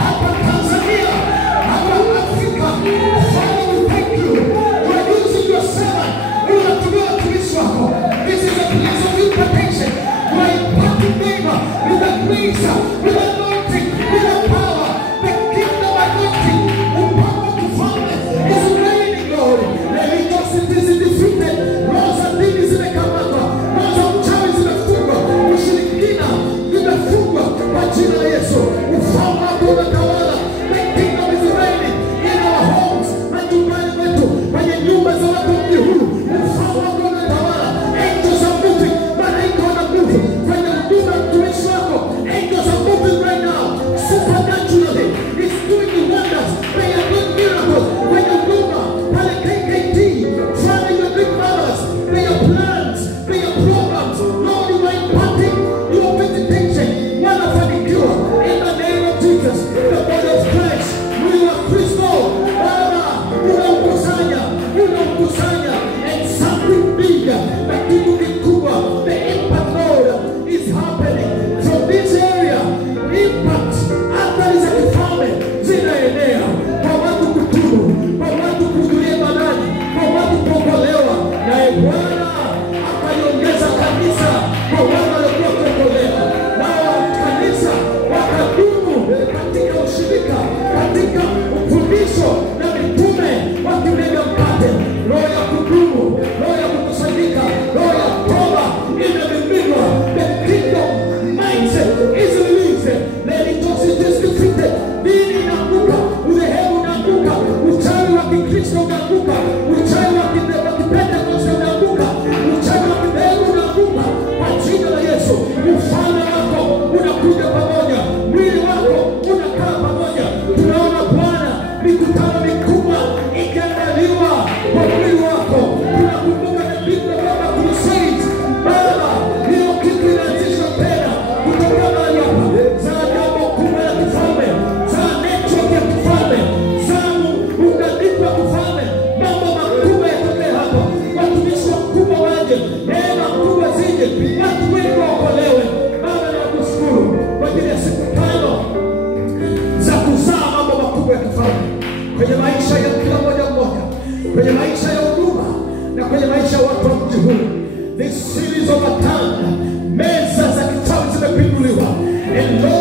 Hapa Tanzania, hapa Afrika, Kristo na mitume wakimega mkate. Roho ya kudumu, roho ya kukusanyika, roho ya toba inamiminwa. The kingdom mindset is released. Religiosity is defeated. Dini inaanguka, udhehebu unaanguka, uchawi wa Kikristo unaanguka, uchawi wa Kipentekoste unaanguka, uchawi wa kidhehebu unaanguka kwa jina la Yesu. Ufalme wako unakuja pamoja, mwili wako unakaa pamoja. Tunaona Bwana mikutano mikubwa ikiandaliwa kwa mwili wako. Tunakumbuka na Biblia kama crusades. Baba, hiyo kitu inaanzishwa tena kutoka mahali hapa. Za jambo kubwa la kifalme, za network ya kifalme, za muunganiko wa kifalme. Mambo makubwa yatokea hapa. Watumishi wakubwa waje, neema kubwa zije, watu wengi waokolewe. Baba, nakushukuru kwa ajili ya siku 5 za kuzaa mambo makubwa ya kifalme kwenye maisha ya kila mmoja mmoja, kwenye maisha ya huduma na kwenye maisha ya watu wa mji huu. The series of matanga, meza za kitabu zimepinduliwa. And Lord,